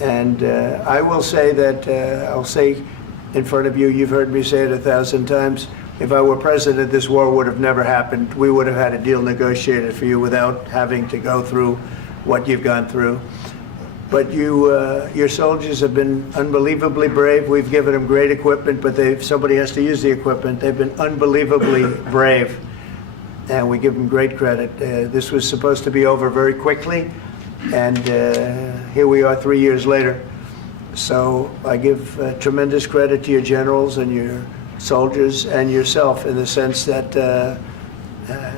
And I will say that, I'll say in front of you, you've heard me say it 1,000 times, if I were president, this war would have never happened. We would have had a deal negotiated for you without having to go through what you've gone through. But your soldiers have been unbelievably brave. We've given them great equipment, but somebody has to use the equipment. They've been unbelievably brave, and we give them great credit. This was supposed to be over very quickly, and here we are 3 years later. So I give tremendous credit to your generals and your soldiers and yourself in the sense that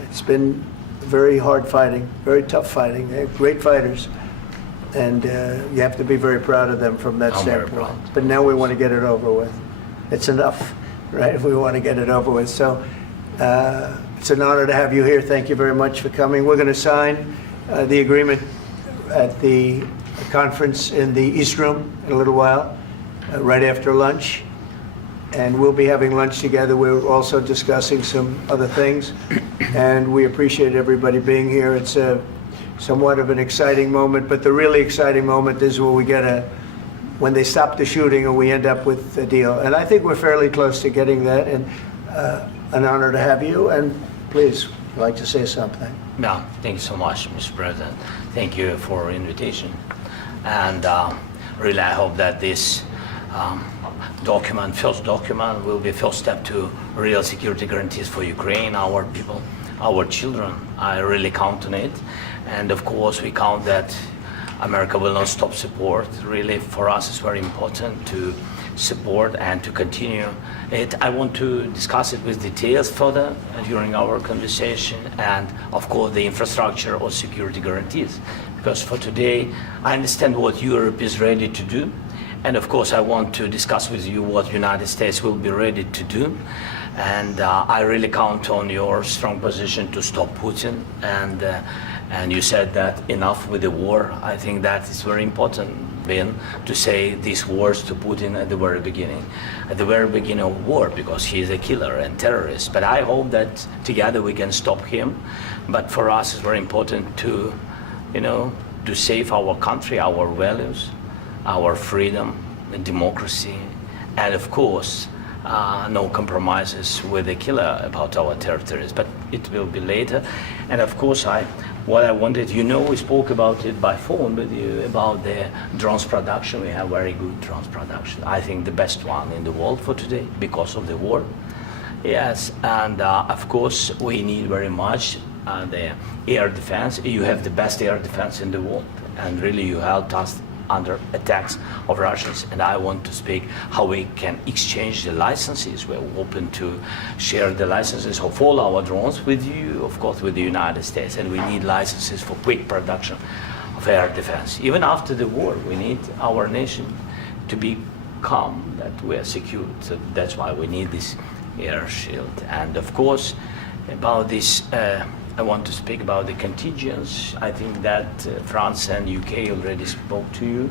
it's been very hard fighting, very tough fighting. They're great fighters. And you have to be very proud of them from that standpoint. But now we want to get it over with. It's enough, right? We want to get it over with. So it's an honor to have you here. Thank you very much for coming. We're going to sign the agreement at the conference in the East Room in a little while, right after lunch. And we'll be having lunch together. We're also discussing some other things. And we appreciate everybody being here. It's somewhat of an exciting moment, but the really exciting moment is when we get when they stop the shooting and we end up with a deal. And I think we're fairly close to getting that, and an honor to have you. And please, I'd like to say something. Yeah, thank you so much, Mr. President. Thank you for the invitation. And really, I hope that this first document will be first step to real security guarantees for Ukraine, our people, our children. I really count on it. And of course, we count that America will not stop support. Really, for us, it's very important to support and to continue it. I want to discuss it with details further during our conversation, and of course, the infrastructure or security guarantees. Because for today, I understand what Europe is ready to do. And of course, I want to discuss with you what United States will be ready to do. And I really count on your strong position to stop Putin. And you said that enough with the war. I think that is very important, Ben, to say these words to Putin at the very beginning of war, because he is a killer and terrorist. But I hope that together we can stop him. But for us, it's very important to, to save our country, our values, our freedom, democracy, and of course, no compromises with the killer about our territories. But it will be later. And of course, what I wanted, we spoke about it by phone with you about the drones production. We have very good drones production. I think the best one in the world for today because of the war. Yes, and of course, we need very much the air defense. You have the best air defense in the world, and really you helped us under attacks of Russians. And I want to speak how we can exchange the licenses. We're open to share the licenses of all our drones with you, of course, with the United States. And we need licenses for quick production of air defense. Even after the war, we need our nation to be calm, that we are secure. So that's why we need this air shield. And of course, about this, I want to speak about the contingents. I think that France and UK already spoke to you,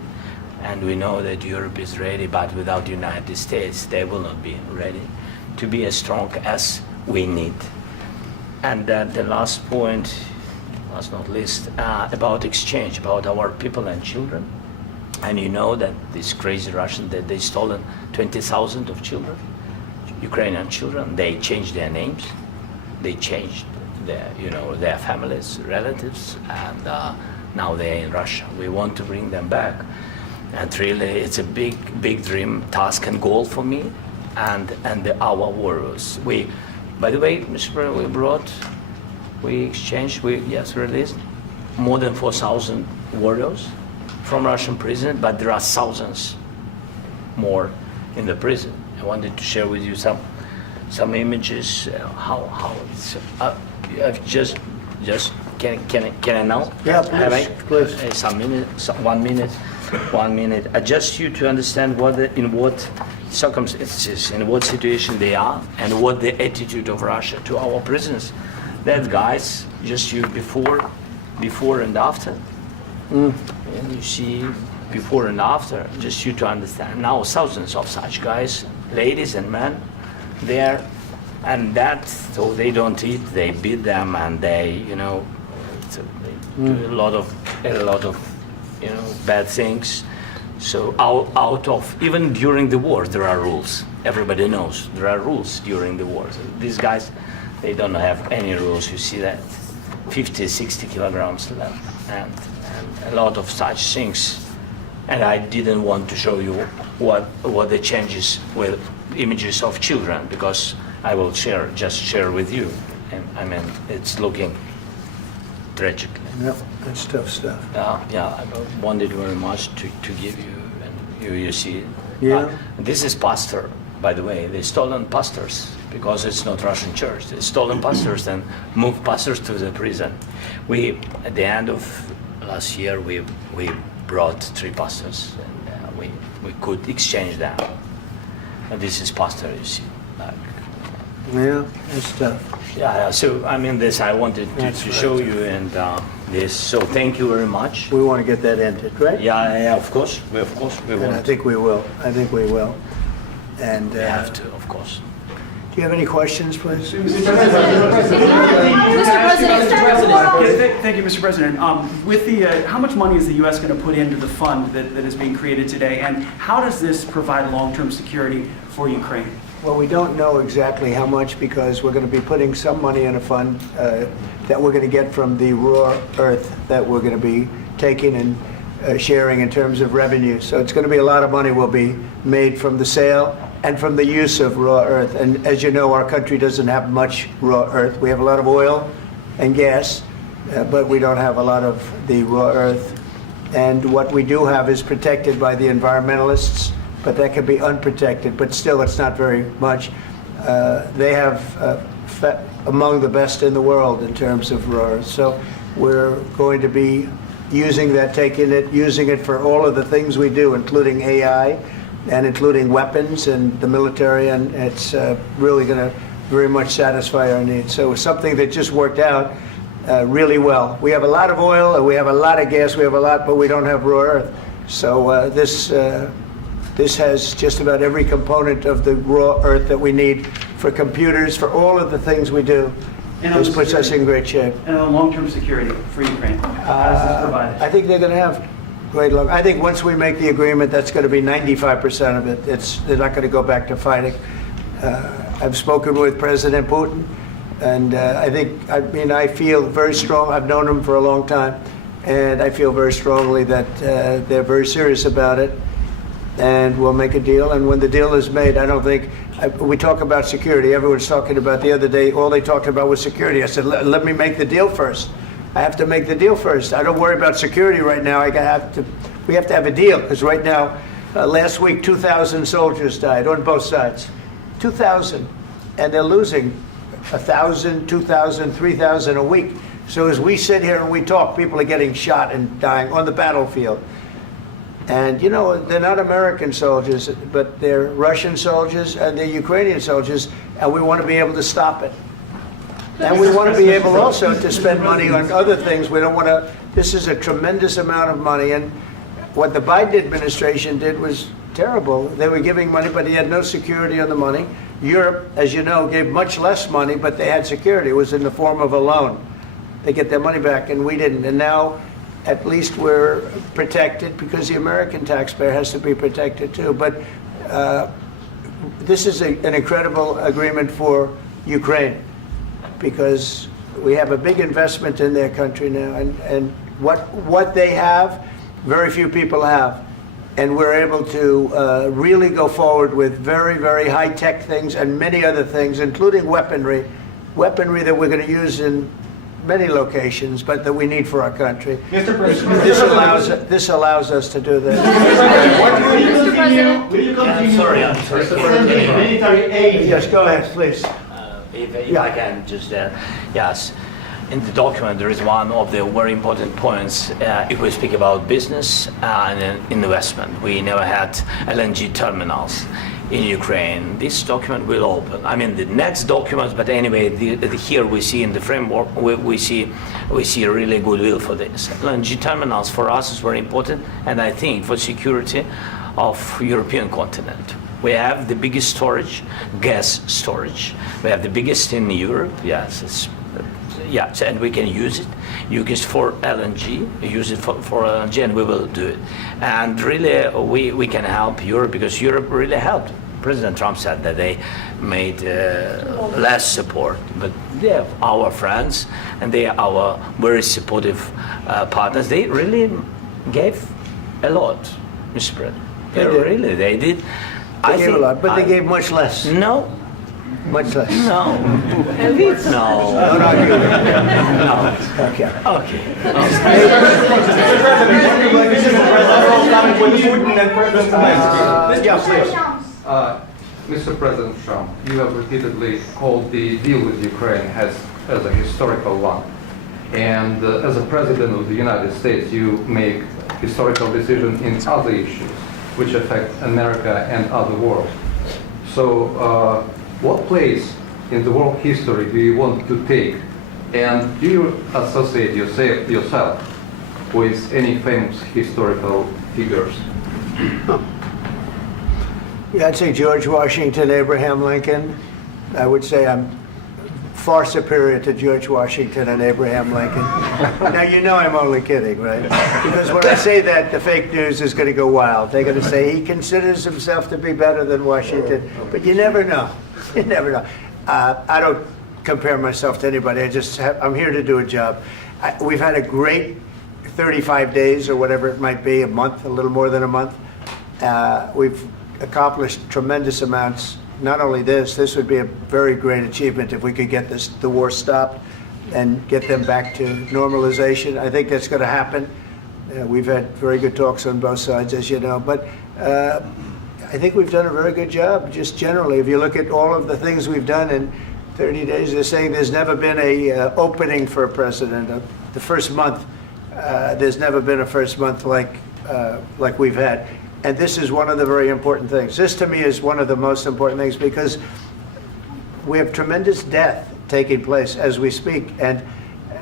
and we know that Europe is ready, but without the United States, they will not be ready to be as strong as we need. And the last point, last not least, about exchange, about our people and children. And you know that this crazy Russian, that they stolen 20,000 of children, Ukrainian children. They changed their names, they changed their families, relatives, and now they're in Russia. We want to bring them back, and really, it's a big dream, task, and goal for me, and our warriors. By the way, Mr. President, we released more than 4,000 warriors from Russian prison, but there are thousands more in the prison. I wanted to share with you some images. How it's. Can I now? Yeah, please. 1 minute. 1 minute. Just you to understand in what circumstances, in what situation they are, and what the attitude of Russia to our prisoners. That guys, just you before and after. And you see before and after, just you to understand. Now thousands of such guys, ladies and men, there. And so they don't eat, they beat them, and they do a lot of bad things So out of, even during the war, there are rules. Everybody knows there are rules during the war. So these guys, they don't have any rules. You see that 50, 60 kilograms left, and a lot of such things. And I didn't want to show you what the changes with images of children, because I will just share with you. And I mean, it's looking tragic. Yep, that's tough stuff. Yeah, I wanted very much to give you, and you see. Yeah. This is pastor, by the way. They stolen pastors because it's not Russian church. They stolen pastors and moved pastors to the prison. We, at the end of last year, we brought 3 pastors, and we could exchange them. And this is pastor, you see. Yeah, that's tough. Yeah. So I mean, this I wanted to show you, and this. So thank you very much. We want to get that ended, right? Yeah, of course. We And I want. think we will. I think we will. And We have to, of course. do you have any questions, please? Thank you, Mr. President. With the, how much money is the U.S. going to put into the fund that is being created today, and how does this provide long-term security for Ukraine? Well, we don't know exactly how much, because we're going to be putting some money in a fund that we're going to get from the raw earth that we're going to be taking and sharing in terms of revenue. So it's going to be a lot of money will be made from the sale and from the use of raw earth. And as you know, our country doesn't have much raw earth. We have a lot of oil and gas, but we don't have a lot of the raw earth. And what we do have is protected by the environmentalists, but that can be unprotected, but still it's not very much. They have among the best in the world in terms of raw earth. So we're going to be using that, using it for all of the things we do, including AI and including weapons and the military, and it's really going to very much satisfy our needs. So it's something that just worked out really well. We have a lot of oil, and we have a lot of gas, we have a lot, but we don't have raw earth. So this has just about every component of the raw earth that we need for computers, for all of the things we do. This puts us in great shape. And on long-term security for Ukraine, how does this provide it? I think they're going to have great luck. I think once we make the agreement, that's going to be 95% of it. They're not going to go back to fighting. I've spoken with President Putin, and I feel very strong. I've known him for a long time, and I feel very strongly that they're very serious about it, and we'll make a deal. And when the deal is made, I don't think, we talk about security. Everyone's talking about the other day, all they talked about was security. I said, let me make the deal first. I have to make the deal first. I don't worry about security right now. We have to have a deal, because right now, last week, 2,000 soldiers died on both sides. 2,000. And they're losing 1,000, 2,000, 3,000 a week. So as we sit here and we talk, people are getting shot and dying on the battlefield. And, you know, they're not American soldiers, but they're Russian soldiers and they're Ukrainian soldiers, and we want to be able to stop it. And we want to be able also to spend money on other things. We don't want to, this is a tremendous amount of money, and what the Biden administration did was terrible. They were giving money, but he had no security on the money. Europe, as you know, gave much less money, but they had security. It was in the form of a loan. They get their money back, and we didn't. And now, at least we're protected, because the American taxpayer has to be protected too. But this is an incredible agreement for Ukraine, because we have a big investment in their country now, and what they have, very few people have. And we're able to really go forward with very, very high-tech things and many other things, including weaponry that we're going to use in many locations, but that we need for our country. Mr. President, This allows us to do that. will you continue I'm sorry. sending military aid? Yes, go ahead, please. If I can just, yes. In the document, there is one of the very important points. If we speak about business and investment, we never had LNG terminals in Ukraine. This document will open. I mean, the next document, but anyway, here we see in the framework, we see really goodwill for this. LNG terminals for us is very important, and I think for security of European continent. We have the biggest storage, gas storage. We have the biggest in Europe. Yes, yes, and we can use it. Use it for LNG, use it for LNG, and we will do it. And really, we can help Europe because Europe really helped. President Trump said that they made less support, but they are our friends and they are our very supportive partners. They really gave a lot, Mr. President. They did. They did. They gave a lot, but they gave much less. No. Much less. No. No. Don't argue. No. Okay. Okay. Mr. President Trump, you have repeatedly called the deal with Ukraine as a historical one. And as a President of the United States, you make historical decisions in other issues which affect America and other world. So what place in the world history do you want to take? And do you associate yourself with any famous historical figures? Yeah, I'd say George Washington, Abraham Lincoln. I would say I'm far superior to George Washington and Abraham Lincoln. Now, you know I'm only kidding, right? Because when I say that, the fake news is going to go wild. They're going to say he considers himself to be better than Washington. But you never know. You never know. I don't compare myself to anybody. I'm here to do a job. We've had a great 35 days or whatever it might be, a month, a little more than a month. We've accomplished tremendous amounts. Not only this would be a very great achievement if we could get the war stopped and get them back to normalization. I think that's going to happen. We've had very good talks on both sides, as you know, but I think we've done a very good job, just generally. If you look at all of the things we've done in 30 days, they're saying there's never been a opening for a president. The first month, there's never been a first month like we've had. And this is one of the very important things. This, to me, is one of the most important things because we have tremendous death taking place as we speak, and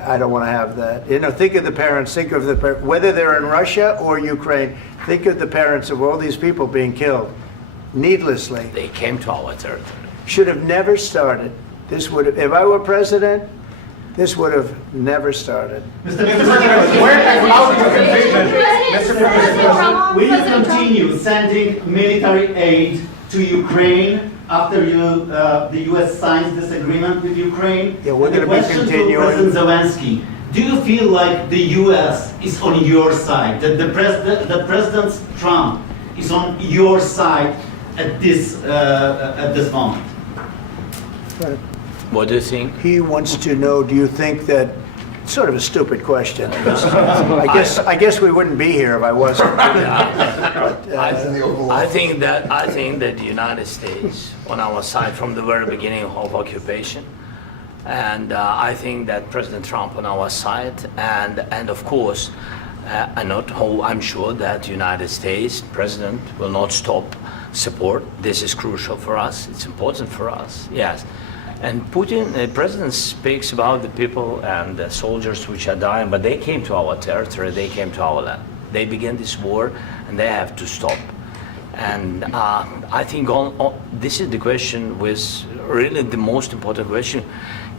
I don't want to have that. You know, think of the parents, whether they're in Russia or Ukraine, think of the parents of all these people being killed needlessly. They came to our territory. Should have never started. This would have, if I were president, this would have never started. Mr. President, where out your conviction? Mr. President, will you continue sending military aid to Ukraine after the U.S. signs this agreement with Ukraine? Yeah, we're going to be continuing. To President Zelensky, do you feel like the U.S. is on your side? That President Trump is on your side at this moment? Right. What do you think? He wants to know, do you think that, sort of a stupid question. I guess we wouldn't be here if I wasn't. I think that the United States on our side from the very beginning of occupation, and I think that President Trump on our side, and of course, I'm sure that the United States President will not stop support. This is crucial for us. It's important for us. Yes. And Putin, the president speaks about the people and the soldiers which are dying, but they came to our territory, they came to our land. They began this war, and they have to stop. And I think this is the question, with really the most important question.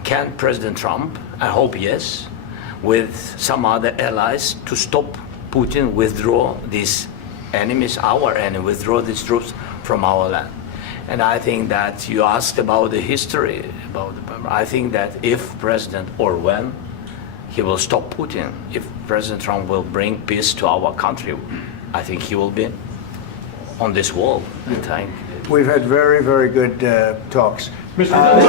Can President Trump, I hope yes, with some other allies, to stop Putin, withdraw these enemies, our enemy, withdraw these troops from our land? And I think that you asked about the history, I think that if President, or when, he will stop Putin, if President Trump will bring peace to our country, I think he will be on this wall. I think. We've had very, very good talks. What about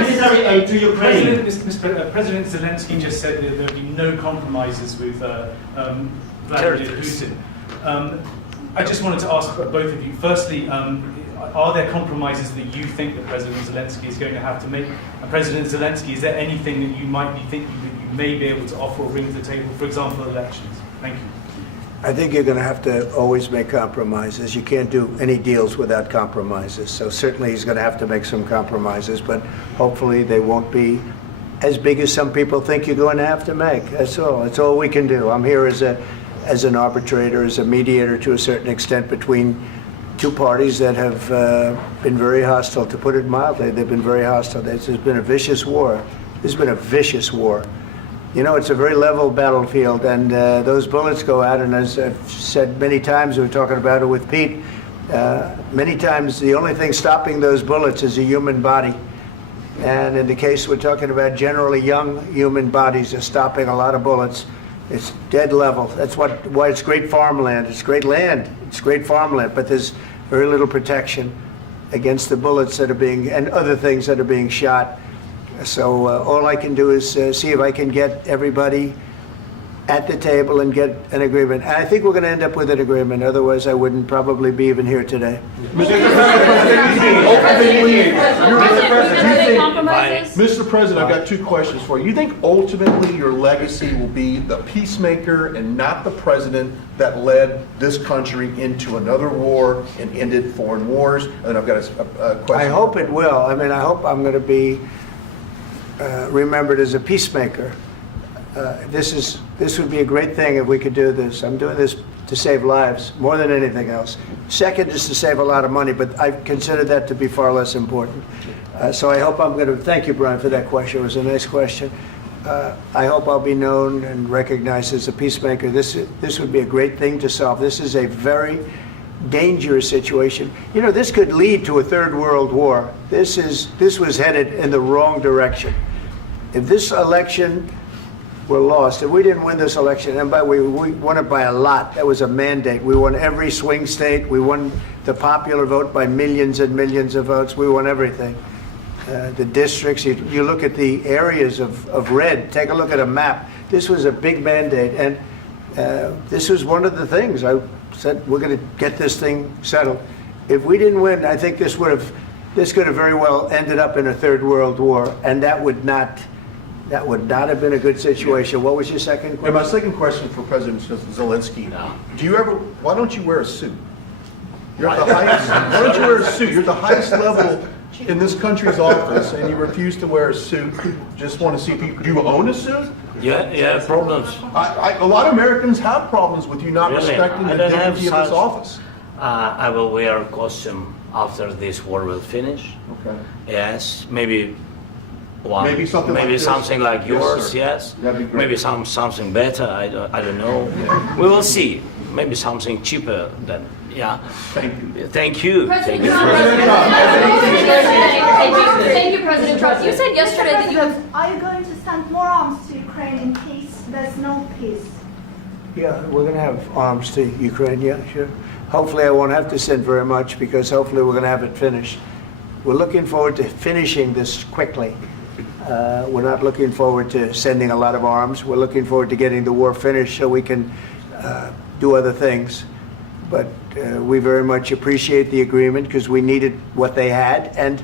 military aid to Ukraine? President Zelensky just said that there will be no compromises with Vladimir Putin. I just wanted to ask both of you, firstly, are there compromises that you think that President Zelensky is going to have to make? And President Zelensky, is there anything that you might be thinking that you may be able to offer or bring to the table, for example, elections? Thank you. I think you're going to have to always make compromises. You can't do any deals without compromises. So certainly he's going to have to make some compromises, but hopefully they won't be as big as some people think you're going to have to make. That's all. That's all we can do. I'm here as an arbitrator, as a mediator to a certain extent between two parties that have been very hostile, to put it mildly. They've been very hostile. There's been a vicious war. This has been a vicious war. You know, it's a very level battlefield, and those bullets go out, and as I've said many times, we were talking about it with Pete, many times the only thing stopping those bullets is a human body. And in the case we're talking about, generally young human bodies are stopping a lot of bullets. It's dead level. That's why it's great farmland. It's great land. It's great farmland, but there's very little protection against the bullets that are being, and other things that are being shot. So all I can do is see if I can get everybody at the table and get an agreement. And I think we're going to end up with an agreement. Otherwise, I wouldn't probably be even here today. Mr. President, I've got two questions for you. You think ultimately your legacy will be the peacemaker and not the president that led this country into another war and ended foreign wars? And I've got a question. I hope it will. I mean, I hope I'm going to be remembered as a peacemaker. This would be a great thing if we could do this. I'm doing this to save lives more than anything else. Second is to save a lot of money, but I consider that to be far less important. So I hope I'm going to, thank you, Brian, for that question. It was a nice question. I hope I'll be known and recognized as a peacemaker. This would be a great thing to solve. This is a very dangerous situation. You know, this could lead to a third world war. This was headed in the wrong direction. If this election were lost, if we didn't win this election, and by the way, we won it by a lot. That was a mandate. We won every swing state. We won the popular vote by millions and millions of votes. We won everything. The districts, you look at the areas of red, take a look at a map. This was a big mandate, and this was one of the things I said, we're going to get this thing settled. If we didn't win, I think this could have very well ended up in a third world war, and that would not have been a good situation. What was your second question? And my second question for President Zelensky, why don't you wear a suit? You're at the highest, why don't you wear a suit? You're at the highest level in this country's office, and you refuse to wear a suit. Just want to see people, do you own a suit? Yeah, problems. A lot of Americans have problems with you not Really? respecting the I don't have dignity of this such- office. I will wear a costume after this war will finish. Okay. Yes, maybe one. Maybe something like this. something like Yes, yours. sir. Yes. That'd be great. Maybe something better. I don't know. We will see. Maybe something cheaper than. Yeah. Thank you. Thank you. President Thank you. Trump. Thank you, President Trump. You said yesterday that you have. Are you going to send more arms to Ukraine in case there's no peace? Yeah, we're going to have arms to Ukraine, yeah, sure. Hopefully I won't have to send very much, because hopefully we're going to have it finished. We're looking forward to finishing this quickly. We're not looking forward to sending a lot of arms. We're looking forward to getting the war finished so we can do other things. But we very much appreciate the agreement, because we needed what they had, and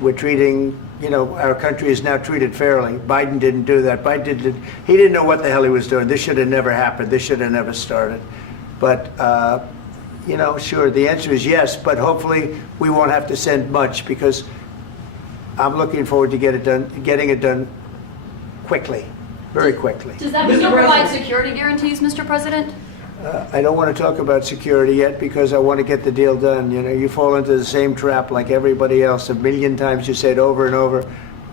we're treating, you know, our country is now treated fairly. Biden didn't do that. He didn't know what the hell he was doing. This should have never happened. This should have never started. But, you know, sure, the answer is yes, but hopefully we won't have to send much, because I'm looking forward to getting it done quickly, very quickly. Does that mean you'll provide security guarantees, Mr. President? I don't want to talk about security yet, because I want to get the deal done. You know, you fall into the same trap like everybody else. A million times you say it over and over.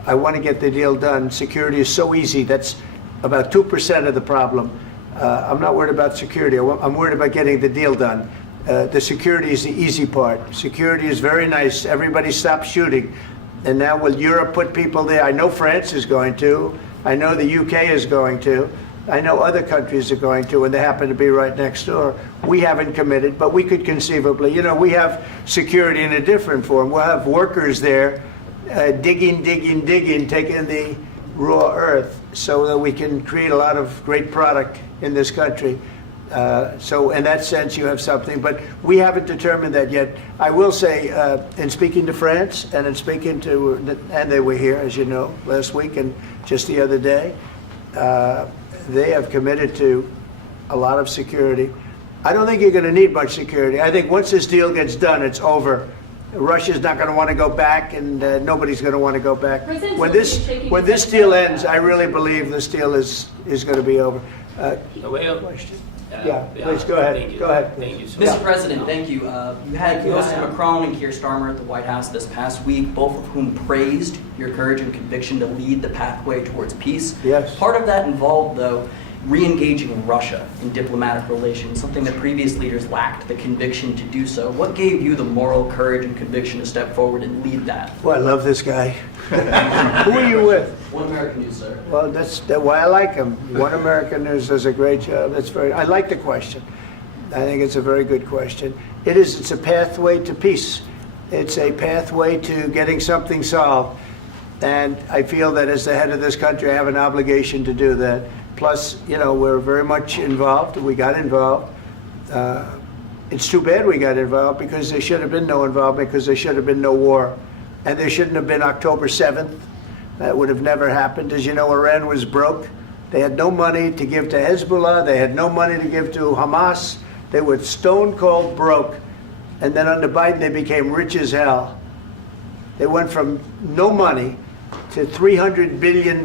I want to get the deal done. Security is so easy. That's about 2% of the problem. I'm not worried about security. I'm worried about getting the deal done. The security is the easy part. Security is very nice. Everybody stopped shooting. And now will Europe put people there? I know France is going to. I know the UK is going to. I know other countries are going to, and they happen to be right next door. We haven't committed, but we could conceivably. You know, we have security in a different form. We'll have workers there digging, taking the raw earth so that we can create a lot of great product in this country. So in that sense, you have something, but we haven't determined that yet. I will say, in speaking to France and in speaking to, and they were here, as you know, last week and just the other day, they have committed to a lot of security. I don't think you're going to need much security. I think once this deal gets done, it's over. Russia's not going to want to go back, and nobody's going to want to go back. When this deal ends, I really believe this deal is going to be over. The way of, Question? Yeah, please, go ahead. Thank you. Go ahead. Thank you so Mr. much. President, thank you. You had Mr. Macron and Keir Starmer at the White House this past week, both of whom praised your courage and conviction to lead the pathway towards peace. Yes. Part of that involved, though, re-engaging Russia in diplomatic relations, something that previous leaders lacked the conviction to do so. What gave you the moral courage and conviction to step forward and lead that? Well, I love this guy. Who are you with? One American News, sir. Well, that's why I like him. One American News does a great job. I like the question. I think it's a very good question. It's a pathway to peace. It's a pathway to getting something solved. And I feel that as the head of this country, I have an obligation to do that. Plus, we're very much involved. We got involved. It's too bad we got involved because there should have been no involvement, because there should have been no war. And there shouldn't have been October 7th. That would have never happened. As you know, Iran was broke. They had no money to give to Hezbollah. They had no money to give to Hamas. They were stone cold broke. And then under Biden, they became rich as hell. They went from no money to $300 billion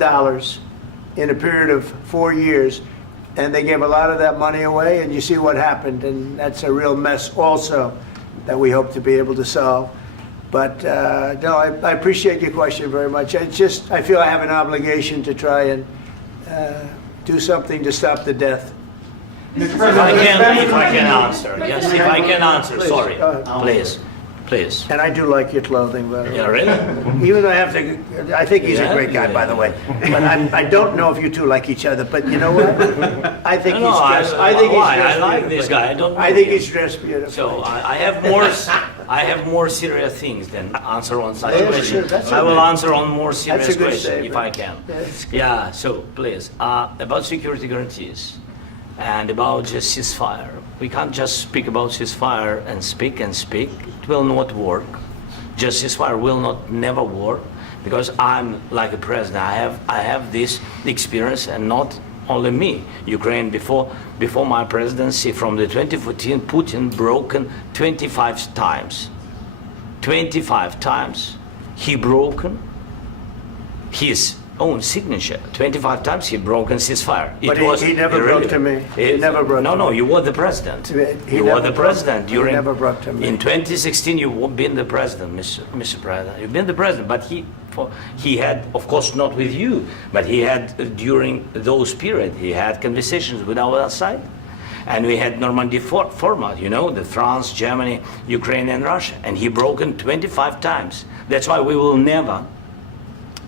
in a period of 4 years. And they gave a lot of that money away, and you see what happened. And that's a real mess also that we hope to be able to solve. But no, I appreciate your question very much. I feel I have an obligation to try and do something to stop the death. If I can answer, yes, if I can answer, Please, sorry, go ahead. please. And I do like your clothing, by the way. Yeah, really? Even though I think he's a great guy, by the way. But I don't know if you two like each other. But you know what? I think he's dressed. I like this guy. I don't know I think him. he's dressed beautifully. So I have more serious things than answer on such Yeah, questions. sure, that's I will okay. answer on more serious That's a good questions if I statement. can. That's good. Yeah. So please, about security guarantees and about just ceasefire. We can't just speak about ceasefire and speak and speak. It will not work. Just ceasefire will never work, because I'm like a president. I have this experience, and not only me. Ukraine before my presidency, from the 2014, Putin broken 25 times. 25 times he broken his own signature. 25 times he broken ceasefire. But he never broke to me. He never broke to me. No, you were the president. He You never were the broke- president he during. never broke to me. In 2016, you've been the president, Mr. President. You've been the president, but he had, of course, not with you, but he had during those periods. He had conversations with our side, and we had Normandy format. The France, Germany, Ukraine, and Russia, and he broken 25 times. That's why we will never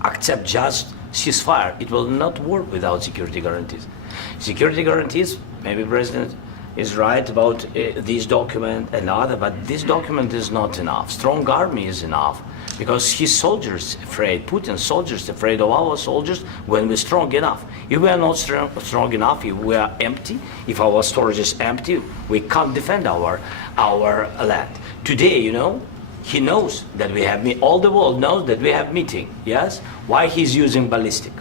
accept just ceasefire. It will not work without security guarantees. Security guarantees, maybe President is right about this document and other, but this document is not enough. Strong army is enough, because his soldiers afraid, Putin's soldiers afraid of our soldiers when we're strong enough. If we are not strong enough, if we are empty, if our storage is empty, we can't defend our land. Today, he knows that we have all the world knows that we have meeting. Yes, why he's using ballistic?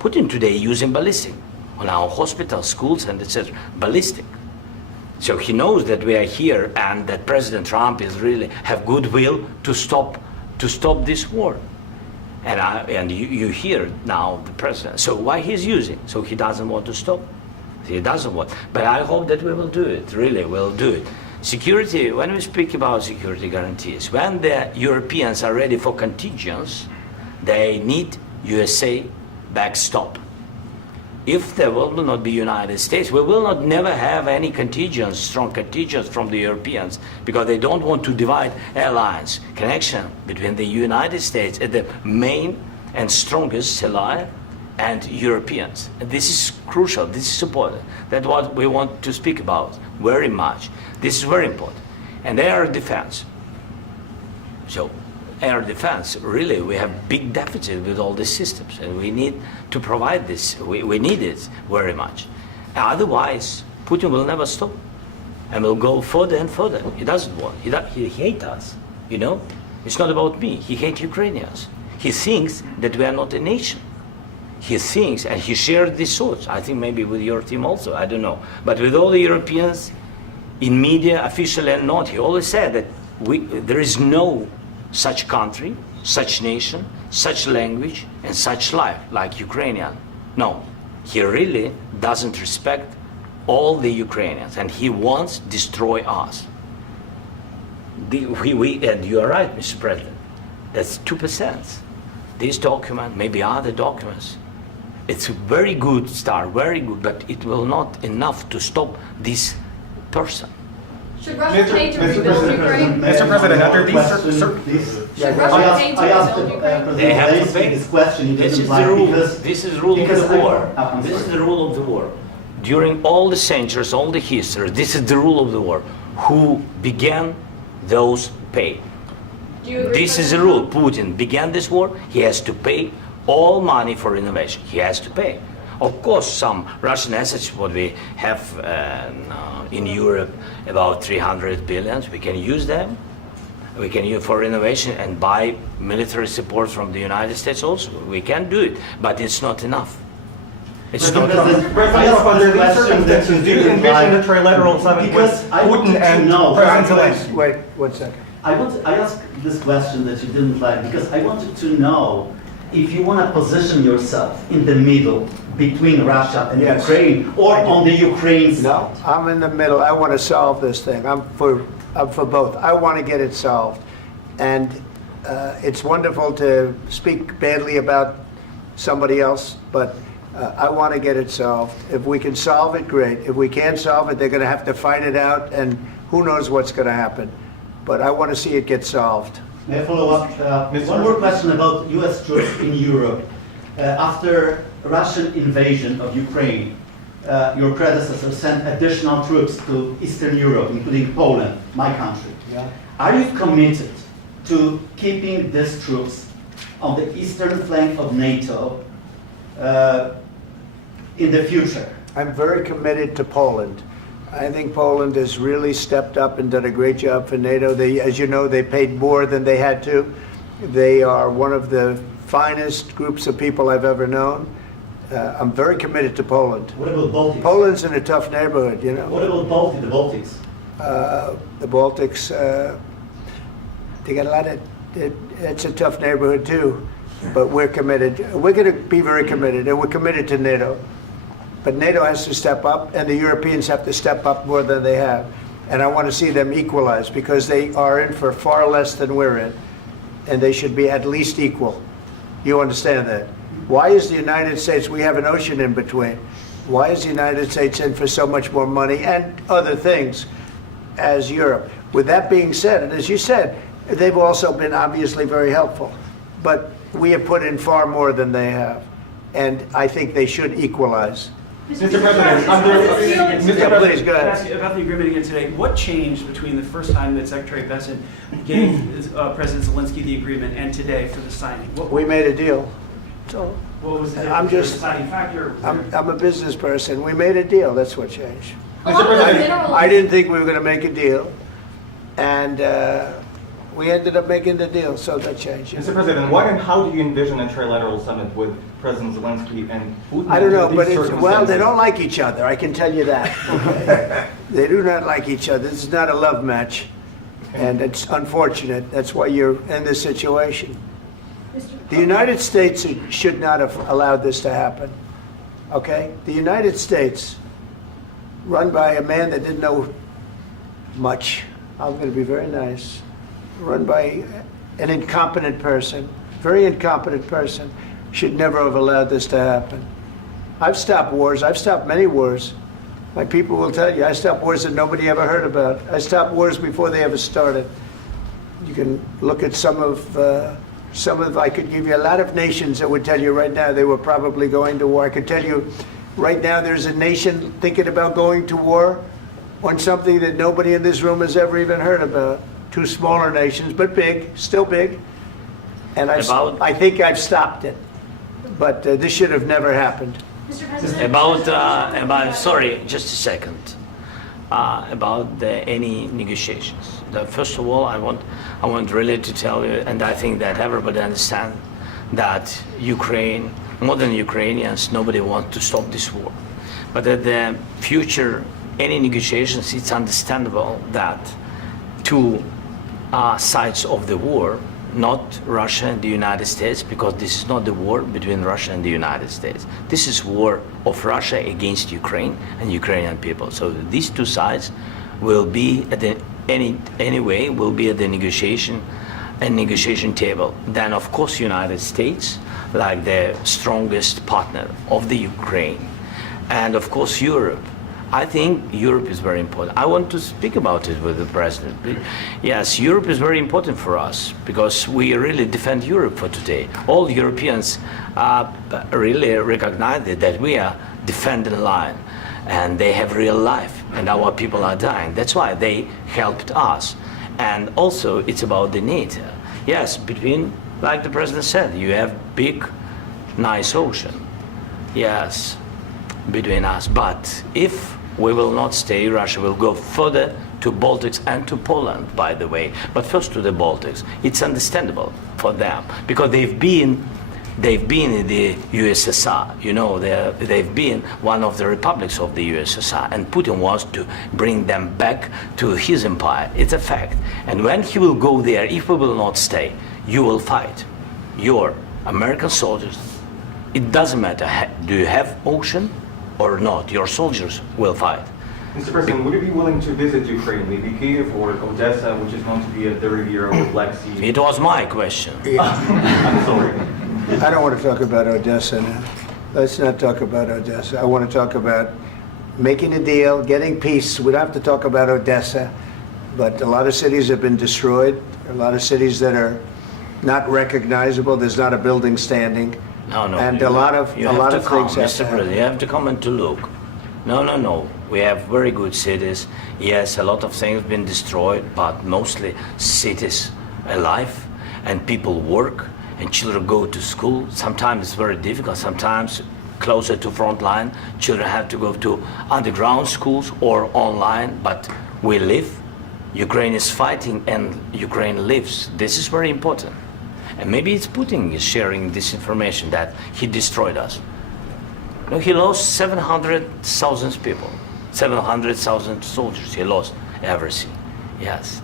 Putin today using ballistic on our hospitals, schools, and etc. Ballistic. So he knows that we are here, and that President Trump is really have goodwill to stop this war. And you hear now the president. So why he's using? So he doesn't want to stop. He doesn't want. But I hope that we will do it. Really, we'll do it. Security, when we speak about security guarantees, when the Europeans are ready for contingents, they need USA backstop. If there will not be United States, we will not never have any contingents, strong contingents from the Europeans, because they don't want to divide alliance, connection between the United States and the main and strongest ally and Europeans. And this is crucial, this is important. That's what we want to speak about very much. This is very important. And air defense. So air defense, really, we have big deficit with all these systems, and we need to provide this. We need it very much. Otherwise, Putin will never stop, and will go further and further. He doesn't want. He hates us. It's not about me. He hates Ukrainians. He thinks that we are not a nation. He thinks, and he shared these thoughts. I think maybe with your team also. I don't know, but with all the Europeans, in media, officially and not, he always said that there is no such country, such nation, such language, and such life like Ukrainian. No, he really doesn't respect all the Ukrainians, and he wants to destroy us. And you are right, Mr. President. That's 2%. This document, maybe other documents, it's a very good start, very good, but it will not enough to stop this person. Should Russia pay to rebuild Ukraine? Mr. President, under these Should Russia pay to I asked rebuild Ukraine? They have to Zelensky pay. this question. He This doesn't is the like rule. because This is the rule of because the I- war. I'm This is sorry. the rule of the war. During all the centuries, all the history, this is the rule of the war. Who began, those pay. Do you agree, This is the President rule. Putin began this war. He has to pay all money for innovation. He has to pay. Of course, some Russian assets, what we have in Europe, about 300 billions, we can use them. We can use for innovation and buy military support from the United States also. We can do it, but it's not enough. It's not enough. President, under these circumstances, do you envision a trilateral summit with Putin and President Zelensky? Wait, 1 second. I asked this question that you didn't like because I wanted to know if you want to position yourself in the middle between Russia and Yes. Ukraine or on the Ukraine side. No, I'm in the middle. I want to solve this thing. I'm for both. I want to get it solved. And it's wonderful to speak badly about somebody else, but I want to get it solved. If we can solve it, great. If we can't solve it, they're going to have to fight it out, and who knows what's going to happen. But I want to see it get solved. May I follow up? One more question about U.S. troops in Europe. After Russian invasion of Ukraine, your predecessor sent additional troops to Eastern Europe, including Poland, my country. Yeah. Are you committed to keeping these troops on the eastern flank of NATO in the future? I'm very committed to Poland. I think Poland has really stepped up and done a great job for NATO. They, as you know, they paid more than they had to. They are one of the finest groups of people I've ever known. I'm very committed to Poland. What about Baltics? Poland's in a tough neighborhood, you know. What about the Baltics? The Baltics, they got a lot of, it's a tough neighborhood too, but we're committed. We're going to be very committed, and we're committed to NATO. But NATO has to step up, and the Europeans have to step up more than they have. And I want to see them equalize, because they are in for far less than we're in, and they should be at least equal. You understand that? Why is the United States, we have an ocean in between, why is the United States in for so much more money and other things as Europe? With that being said, and as you said, they've also been obviously very helpful, but we have put in far more than they have, and I think they should equalize. Mr. President, Please, go ahead. Ask you about the agreement again today. What changed between the first time that Secretary Bessent gave President Zelensky the agreement and today for the signing? We made a deal. So What was the I'm just- deciding factor? I'm a business person. We made a deal. That's what changed. Along with the minerals. I didn't think we were going to make a deal, and we ended up making the deal, so that changed. Mr. President, what and how do you envision a trilateral summit with President Zelensky and Putin? I don't know, under but these well, they circumstances? don't like each other. I can tell you that. Okay? They do not like each other. This is not a love match, and it's unfortunate. That's why you're in this situation. The United States should not have allowed this to happen. Okay? The United States, run by a man that didn't know much. I'm going to be very nice. Run by an incompetent person, very incompetent person, should never have allowed this to happen. I've stopped wars. I've stopped many wars. My people will tell you, I stopped wars that nobody ever heard about. I stopped wars before they ever started. You can look at some of, I could give you a lot of nations that would tell you right now they were probably going to war. I could tell you right now there's a nation thinking about going to war on something that nobody in this room has ever even heard about. Two smaller nations, but big, still big. And I think I've stopped it. But this should have never happened. Mr. President, Sorry, just a second. About any negotiations. First of all, I want really to tell you, and I think that everybody understands that Ukraine, more than Ukrainians, nobody wants to stop this war. But at the future, any negotiations, it's understandable that two sides of the war not Russia and the United States, because this is not the war between Russia and the United States. This is war of Russia against Ukraine and Ukrainian people. So these two sides will be at the will be at the negotiation table. Then of course United States, like the strongest partner of the Ukraine, and of course Europe. I think Europe is very important. I want to speak about it with the president. Yes, Europe is very important for us because we really defend Europe for today. All Europeans really recognize that we are defending the line, and they have real life, and our people are dying. That's why they helped us. And also, it's about the NATO. Yes, between, like the president said, you have big, nice ocean. Yes, between us. But if we will not stay, Russia will go further to Baltics and to Poland, by the way. But first to the Baltics. It's understandable for them because they've been in the USSR. You know, they've been one of the republics of the USSR, and Putin wants to bring them back to his empire. It's a fact. And when he will go there, if we will not stay, you will fight. Your American soldiers, it doesn't matter, do you have ocean or not, your soldiers will fight. Mr. President, would you be willing to visit Ukraine, maybe Kiev or Odessa, which is known to be at the Riviera or Black Sea? It was my question. I'm sorry. I don't want to talk about Odessa now. Let's not talk about Odessa. I want to talk about making a deal, getting peace. We don't have to talk about Odessa, but a lot of cities have been destroyed. A lot of cities that are not recognizable. There's not a building standing. No. And a lot of things have Mr. to President, happen. you have to come and to look. No. We have very good cities. Yes, a lot of things have been destroyed, but mostly cities alive, and people work, and children go to school. Sometimes it's very difficult. Sometimes closer to front line, children have to go to underground schools or online, but we live. Ukraine is fighting and Ukraine lives. This is very important. And maybe it's Putin is sharing this information that he destroyed us. No, he lost 700,000 people, 700,000 soldiers. He lost everything. Yes.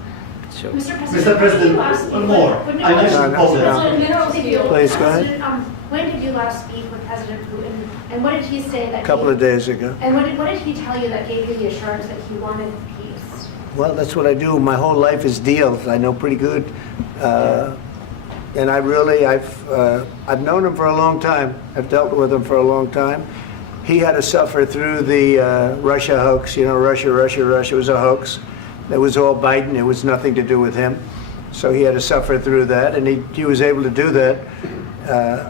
So. Mr. President, one more. I mentioned Poland. Please, go ahead. When did you last speak with President Putin, and what did he say that? A couple of days ago. And what did he tell you that gave you the assurance that he wanted peace? Well, that's what I do. My whole life is deals. I know pretty good. And I've known him for a long time. I've dealt with him for a long time. He had to suffer through the Russia hoax. You know, Russia was a hoax. It was all Biden. It was nothing to do with him. So he had to suffer through that, and he was able to do that.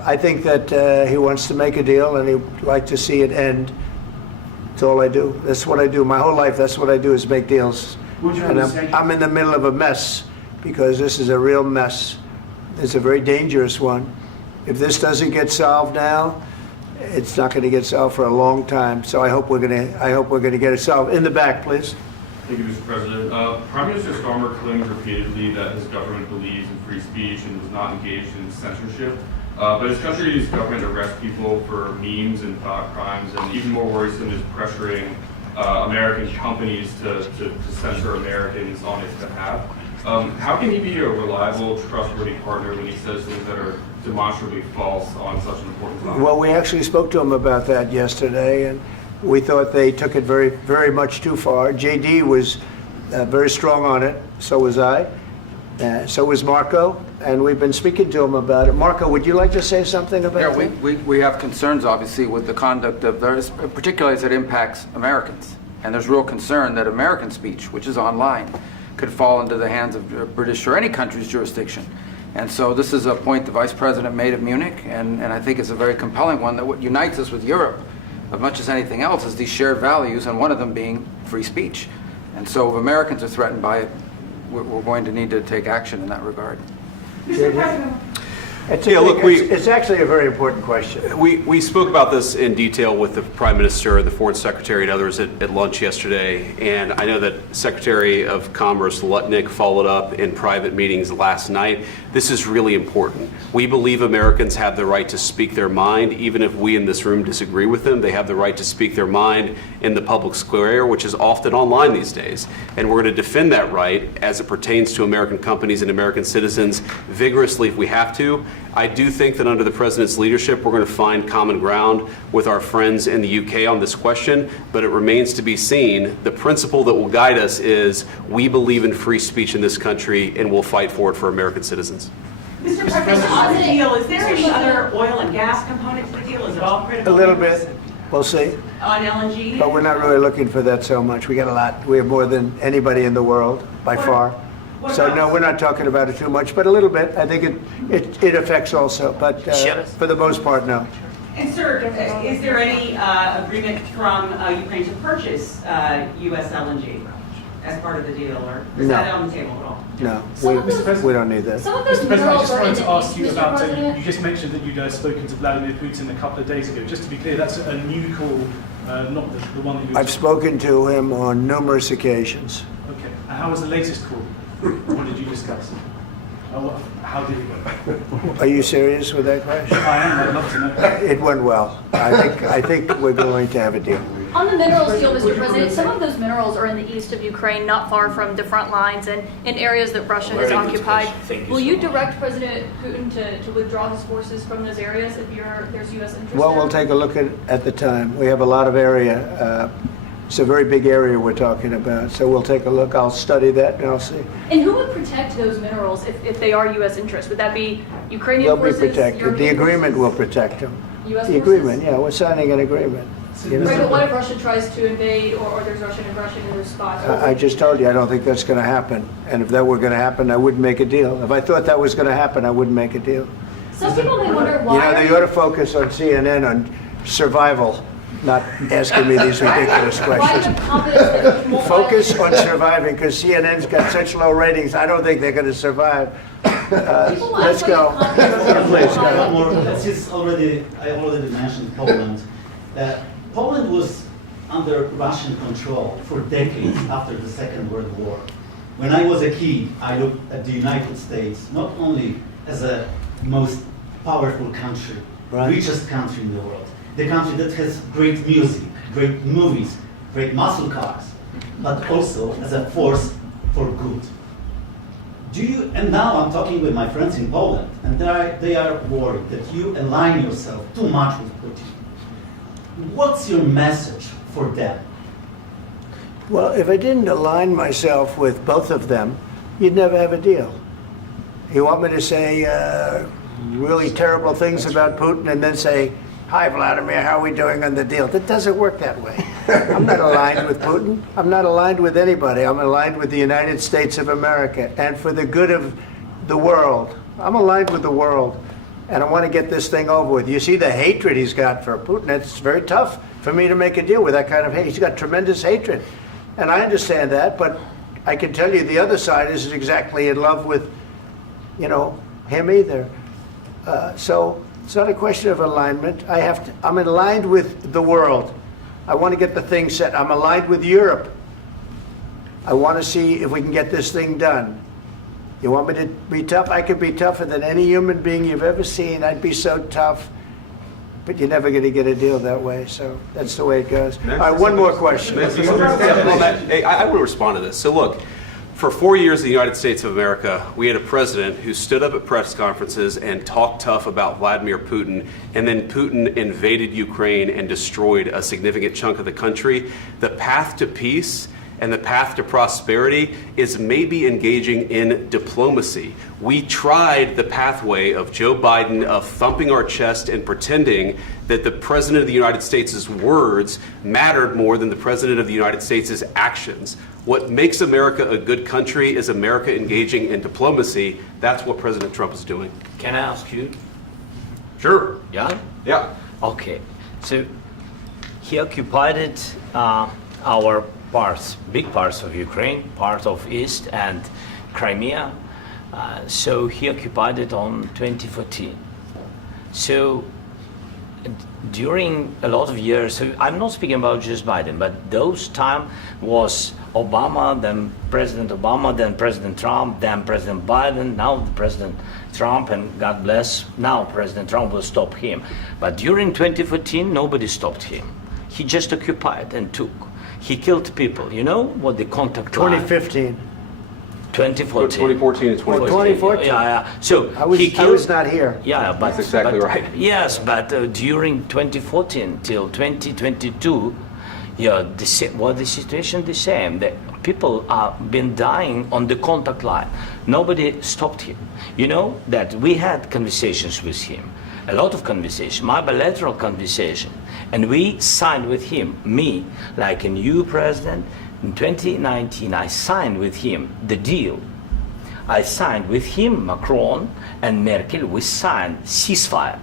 I think that he wants to make a deal, and he'd like to see it end. That's all I do. That's what I do. My whole life, that's what I do, is make deals. And I'm in the middle of a mess, because this is a real mess. It's a very dangerous one. If this doesn't get solved now, it's not going to get solved for a long time. So I hope we're going to get it solved. In the back, please. Thank you, Mr. President. Prime Minister Starmer claimed repeatedly that his government believes in free speech and was not engaged in censorship. But his country's government arrests people for memes and thought crimes, and even more worrisome is pressuring American companies to censor Americans on his behalf. How can he be a reliable, trustworthy partner when he says things that are demonstrably false on such an important topic? Well, we actually spoke to him about that yesterday, and we thought they took it very, very much too far. JD was very strong on it. So was I. So was Marco, and we've been speaking to him about it. Marco, would you like to say something about that? We have concerns, obviously, with the conduct of those, particularly as it impacts Americans. And there's real concern that American speech, which is online, could fall into the hands of British or any country's jurisdiction. And so this is a point the Vice President made at Munich, and I think it's a very compelling one, that what unites us with Europe, as much as anything else, is these shared values, and one of them being free speech. And so if Americans are threatened by it, we're going to need to take action in that regard. Mr. President. It's actually a very important question. We spoke about this in detail with the Prime Minister, the Foreign Secretary, and others at lunch yesterday. And I know that Secretary of Commerce Lutnick followed up in private meetings last night. This is really important. We believe Americans have the right to speak their mind, even if we in this room disagree with them. They have the right to speak their mind in the public square, which is often online these days. And we're going to defend that right as it pertains to American companies and American citizens vigorously if we have to. I do think that under the President's leadership, we're going to find common ground with our friends in the UK on this question, but it remains to be seen. The principle that will guide us is we believe in free speech in this country and we'll fight for it for American citizens. Mr. President, on the deal, is there any other oil and gas component to the deal? Is it all critical? A little bit. We'll see. On LNG? But we're not really looking for that so much. We got a lot. We have more than anybody in the world, by far. So no, we're not talking about it too much, but a little bit. I think it affects also, but for the most part, no. And sir, is there any agreement from Ukraine to purchase U.S. LNG as part of the deal, or is that on the table at all? No, we don't need that. Some of those Mr. President, I minerals just are in wanted the to ask east, you Mr. about, President. you just mentioned that you'd spoken to Vladimir Putin a couple of days ago. Just to be clear, that's a new call, not the one that you... I've spoken to him on numerous occasions. Okay, and how was the latest call? What did you discuss? How did it go? Are you serious with that question? I am, I'd love to know. It went well. I think we're going to have a deal. On the minerals deal, Mr. President, some of those minerals are in the east of Ukraine, not far from the front lines and in areas that Russia has occupied. Will you direct President Putin to withdraw his forces from those areas if there's U.S. interest Well, there? we'll take a look at the time. We have a lot of area. It's a very big area we're talking about, so we'll take a look. I'll study that and I'll see. And who would protect those minerals if they are U.S. interests? Would that be Ukrainian They'll forces? be protected. The European agreement forces? will protect them. U.S. The forces? agreement, yeah, we're signing an agreement. You know? Right, but what if Russia tries to invade or there's Russian aggression in those spots? I just told you, I don't think that's going to happen. And if that were going to happen, I wouldn't make a deal. If I thought that was going to happen, I wouldn't make a deal. Some people may wonder why. You know, they ought to focus on CNN on survival, not asking me these ridiculous questions. Focus on surviving, because CNN's got such low ratings. I don't think they're going to survive. Let's go. Please go. I already mentioned Poland. Poland was under Russian control for decades after the Second World War. When I was a kid, I looked at the United States not only as a most powerful country, richest country in the world, the country that has great music, great movies, great muscle cars, but also as a force for good. And now I'm talking with my friends in Poland, and they are worried that you align yourself too much with Putin. What's your message for them? Well, if I didn't align myself with both of them, you'd never have a deal. You want me to say really terrible things about Putin and then say, "Hi, Vladimir, how are we doing on the deal?" That doesn't work that way. I'm not aligned with Putin. I'm not aligned with anybody. I'm aligned with the United States of America and for the good of the world. I'm aligned with the world, and I want to get this thing over with. You see the hatred he's got for Putin. It's very tough for me to make a deal with that kind of hate. He's got tremendous hatred, and I understand that, but I can tell you the other side isn't exactly in love with, him either. So it's not a question of alignment. I'm aligned with the world. I want to get the thing set. I'm aligned with Europe. I want to see if we can get this thing done. You want me to be tough? I could be tougher than any human being you've ever seen. I'd be so tough. But you're never going to get a deal that way. So that's the way it goes. All right, one more question. I want to respond to this. So look, for 4 years in the United States of America, we had a president who stood up at press conferences and talked tough about Vladimir Putin, and then Putin invaded Ukraine and destroyed a significant chunk of the country. The path to peace and the path to prosperity is maybe engaging in diplomacy. We tried the pathway of Joe Biden of thumping our chest and pretending that the President of the United States' words mattered more than the President of the United States' actions. What makes America a good country is America engaging in diplomacy. That's what President Trump is doing. Can I ask you? Sure. Yeah? Yeah. Okay. So he occupied our parts, big parts of Ukraine, part of East and Crimea. So he occupied it on 2014. So during a lot of years, so I'm not speaking about just Biden, but those time was Obama, then President Obama, then President Trump, then President Biden, now President Trump, and God bless, now President Trump will stop him. But during 2014, nobody stopped him. He just occupied and took. He killed people. You know what the contact line? 2015. 2014. 2014 and 2014. 2014. Yeah. So I was not here. Yeah, but That's exactly right. Yes, but during 2014 till 2022, yeah, the situation the same. The people have been dying on the contact line. Nobody stopped him. You know that we had conversations with him, a lot of conversation, my bilateral conversation, and we signed with him, me, like a new president. In 2019, I signed with him the deal. I signed with him, Macron and Merkel, we signed ceasefire.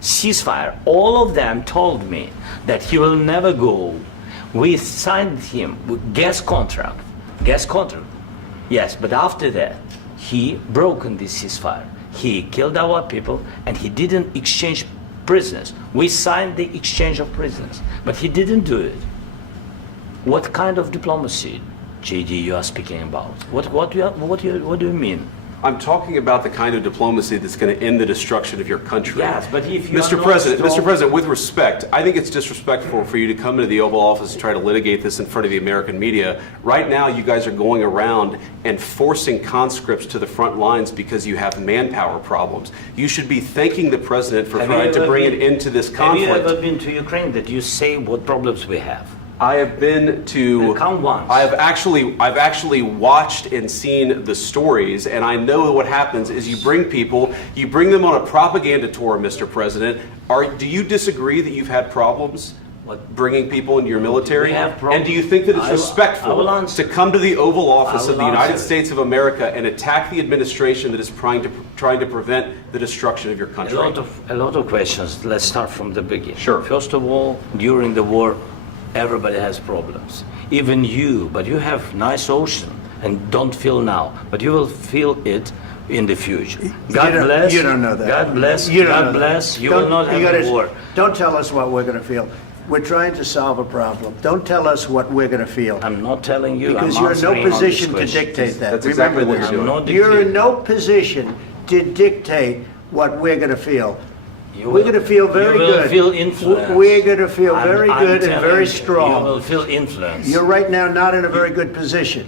Ceasefire. All of them told me that he will never go. We signed him with gas contract. Gas contract. Yes, but after that, he broken this ceasefire. He killed our people and he didn't exchange prisoners. We signed the exchange of prisoners, but he didn't do it. What kind of diplomacy, JD, you are speaking about? What do you mean? I'm talking about the kind of diplomacy that's going to end the destruction of your country. Yes, but if you Mr. President, with respect, I think it's disrespectful for you to come into the Oval Office and try to litigate this in front of the American media. Right now, you guys are going around and forcing conscripts to the front lines because you have manpower problems. You should be thanking the President for trying to bring an end to this conflict. Have you ever been to Ukraine that you say what problems we have? I have been to. Count once. I've actually watched and seen the stories, and I know what happens is you bring people, you bring them on a propaganda tour, Mr. President. Do you disagree that you've had problems bringing people into your military? And do you think that it's respectful to come to the Oval Office of the United States of America and attack the administration that is trying to prevent the destruction of your country? A lot of questions. Let's start from the beginning. Sure. First of all, during the war, everybody has problems. Even you, but you have nice ocean and don't feel now, but you will feel it in the future. God bless. You don't know that. God bless. You don't God know bless. that. You will not have a war. Don't tell us what we're going to feel. We're trying to solve a problem. Don't tell us what we're going to feel. I'm not telling you. Because you're in no position to dictate that. That's exactly what you're doing. You're in no position to dictate what we're going to feel. We're going to feel very good. You will feel influence. We're going to feel very good and very strong. You will feel influence. You're right now not in a very good position.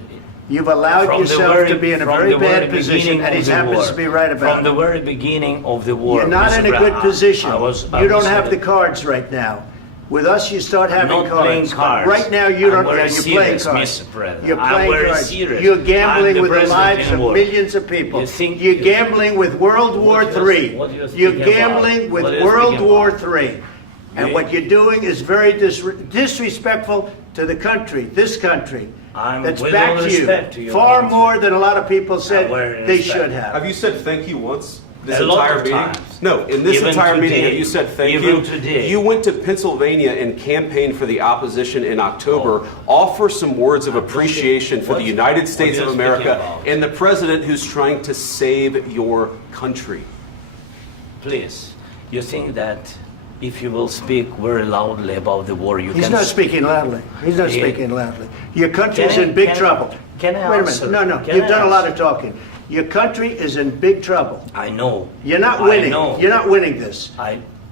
You've allowed yourself to be in a very bad position, and he happens to be right about it. From the very beginning of the war. You're not in a good position. You don't have the cards right now. With us, you start having cards. Right now, you don't. You're playing cards. You're playing cards. You're gambling with the lives of millions of people. You're gambling with World War III. You're gambling with World War III. And what you're doing is very disrespectful to the country, this country. That's backed you far more than a lot of people said they should have. Have you said thank you once? This A lot entire of meeting? times. No, in this Even entire meeting, today. have you said thank Even you? today. You went to Pennsylvania and campaigned for the opposition in October. Offer some words of appreciation for the United States of America and the president who's trying to save your country. Please, you think that if you will speak very loudly about the war, He's not speaking loudly. He's not speaking loudly. Your country's in big trouble. Can I Wait a answer? minute. No, Can you've I done a lot answer? of talking. Your country is in big trouble. I know. You're not I winning. know. You're not winning this.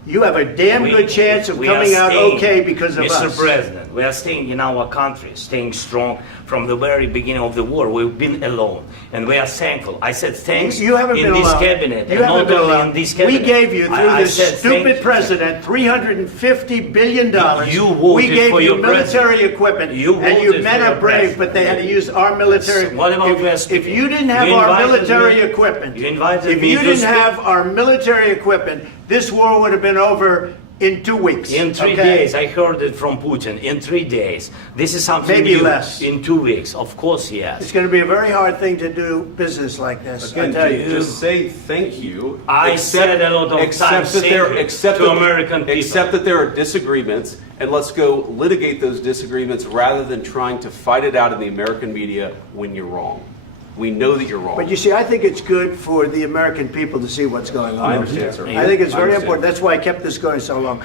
You have a damn good chance of we are coming out staying, okay because of Mr. us. President, we are staying in our country, staying strong from the very beginning of the war. We've been alone, and we are thankful. I said thanks You haven't in been this alone. cabinet, You and haven't not been only alone. in this cabinet. We gave you, through I this said thank stupid you. president, $350 billion. You voted we gave for you your military president. equipment, You and you voted men for are your brave, president. but they had to use our military. What about If you didn't have You our invited military me- equipment, you invited if me you to didn't speak. have our military equipment, this war would have been over in 2 weeks. In 3 okay? days, I heard it from Putin. In 3 days, this is something Maybe new. less. In 2 weeks, of course, yes. It's going to be a very hard thing to do business like this. I Again, tell you. just say thank you. I said a lot of times to American people. Accept that there are disagreements, and let's go litigate those disagreements rather than trying to fight it out in the American media when you're wrong. We know that you're wrong. But you see, I think it's good for the American people to see what's going on. I understand, sir. I think it's I very understand. important. That's why I kept this going so long.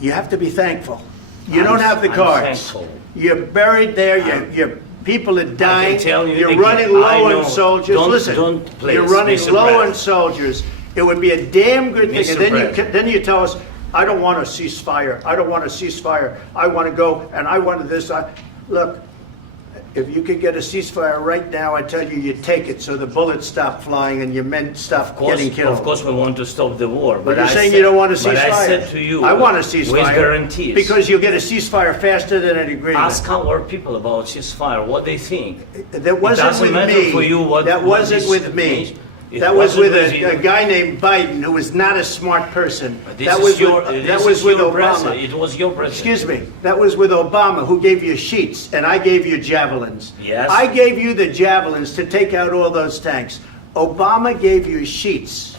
You have to be thankful. You don't have the I'm cards. thankful. You're buried there. Your people are dying. tell you You're again, running I low know. on soldiers. Don't- Listen, don't please, you're running Mr. low on President. soldiers. It would be a damn good thing. Mr. And then President. then you tell us, I don't want a ceasefire. I don't want a ceasefire. I want to go and I want this. Look, if you could get a ceasefire right now, I tell you take it so the bullets stop flying and your men stop getting killed. Of course, we want to stop the war. But you're I saying said- you don't want a ceasefire. But I said to you, I want a ceasefire. with guarantees. Because you'll get a ceasefire faster than an agreement. Ask our people about ceasefire, what they think. That wasn't it doesn't with matter me. for you what That what wasn't this with me. means. It That was wasn't with you. a guy named Biden who was not a smart person. This That is was your, with, this that was is with your Obama. president. It was your president. Excuse me. That was with Obama, who gave you sheets, and I gave you javelins. Yes. I gave you the javelins to take out all those tanks. Obama gave you sheets.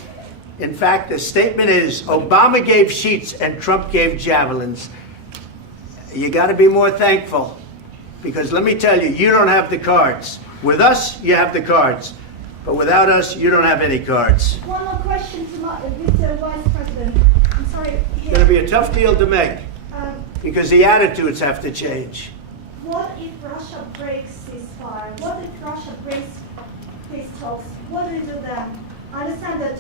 In fact, the statement is Obama gave sheets and Trump gave javelins. You got to be more thankful, because let me tell you, you don't have the cards. With us, you have the cards. But without us, you don't have any cards. One more question to Mr. Vice President. I'm sorry. It's going to be a tough deal to make, because the attitudes have to change. What if Russia breaks ceasefire? What if Russia breaks peace talks? What do you do then? I understand that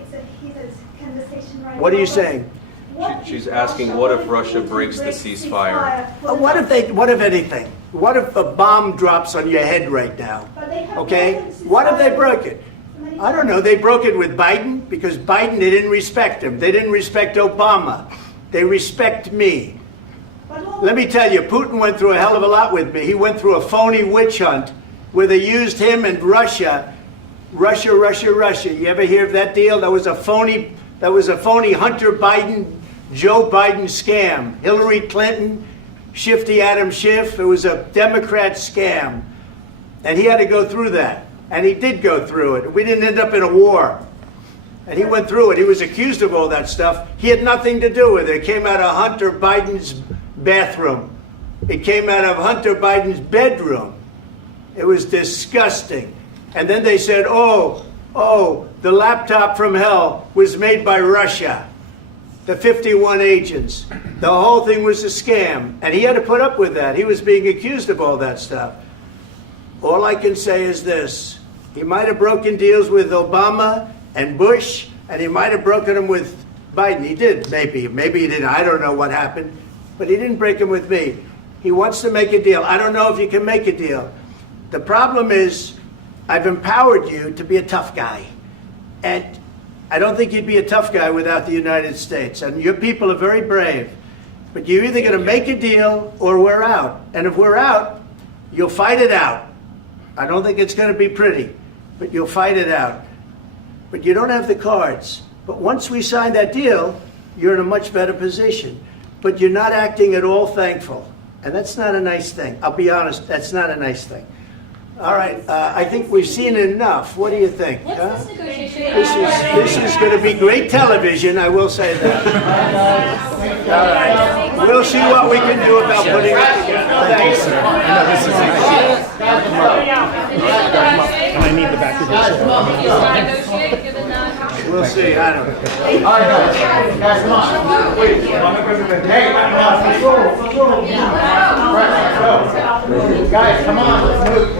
it's a heated conversation right now. What are you but saying? what She's if asking, Russia- what if if Russia Putin breaks the ceasefire? What if anything? What if a bomb drops on your head right now? But they have Okay? broken What if they ceasefire broke it? many I don't know. They broke it with Biden because Biden, they didn't respect him. They didn't respect Obama. They respect me. Let me tell you, Putin went through a hell of a lot with me. He went through a phony witch hunt where they used him and Russia. Russia. You ever hear of that deal? That was a phony Hunter Biden, Joe Biden scam. Hillary Clinton, Shifty Adam Schiff. It was a Democrat scam. And he had to go through that. And he did go through it. We didn't end up in a war. And he went through it. He was accused of all that stuff. He had nothing to do with it. It came out of Hunter Biden's bathroom. It came out of Hunter Biden's bedroom. It was disgusting. And then they said, oh, the laptop from hell was made by Russia. The 51 agents. The whole thing was a scam. And he had to put up with that. He was being accused of all that stuff. All I can say is this. He might have broken deals with Obama and Bush, and he might have broken them with Biden. He did, maybe. Maybe he didn't. I don't know what happened. But he didn't break them with me. He wants to make a deal. I don't know if you can make a deal. The problem is, I've empowered you to be a tough guy. And I don't think you'd be a tough guy without the United States. And your people are very brave. But you're either going to make a deal or we're out. And if we're out, you'll fight it out. I don't think it's going to be pretty, but you'll fight it out. But you don't have the cards. But once we sign that deal, you're in a much better position. But you're not acting at all thankful. And that's not a nice thing. I'll be honest, that's not a nice thing. All right, I think we've seen enough. What do you think? What's this negotiation? This is going to be great television, I will say that. All right, we'll see what we can do about putting it together. Thanks, sir. And I need the back of this. We'll see, I don't know. All right, guys, come on. Wait, hey, guys, come on, let's move. Guys, come on, let's move.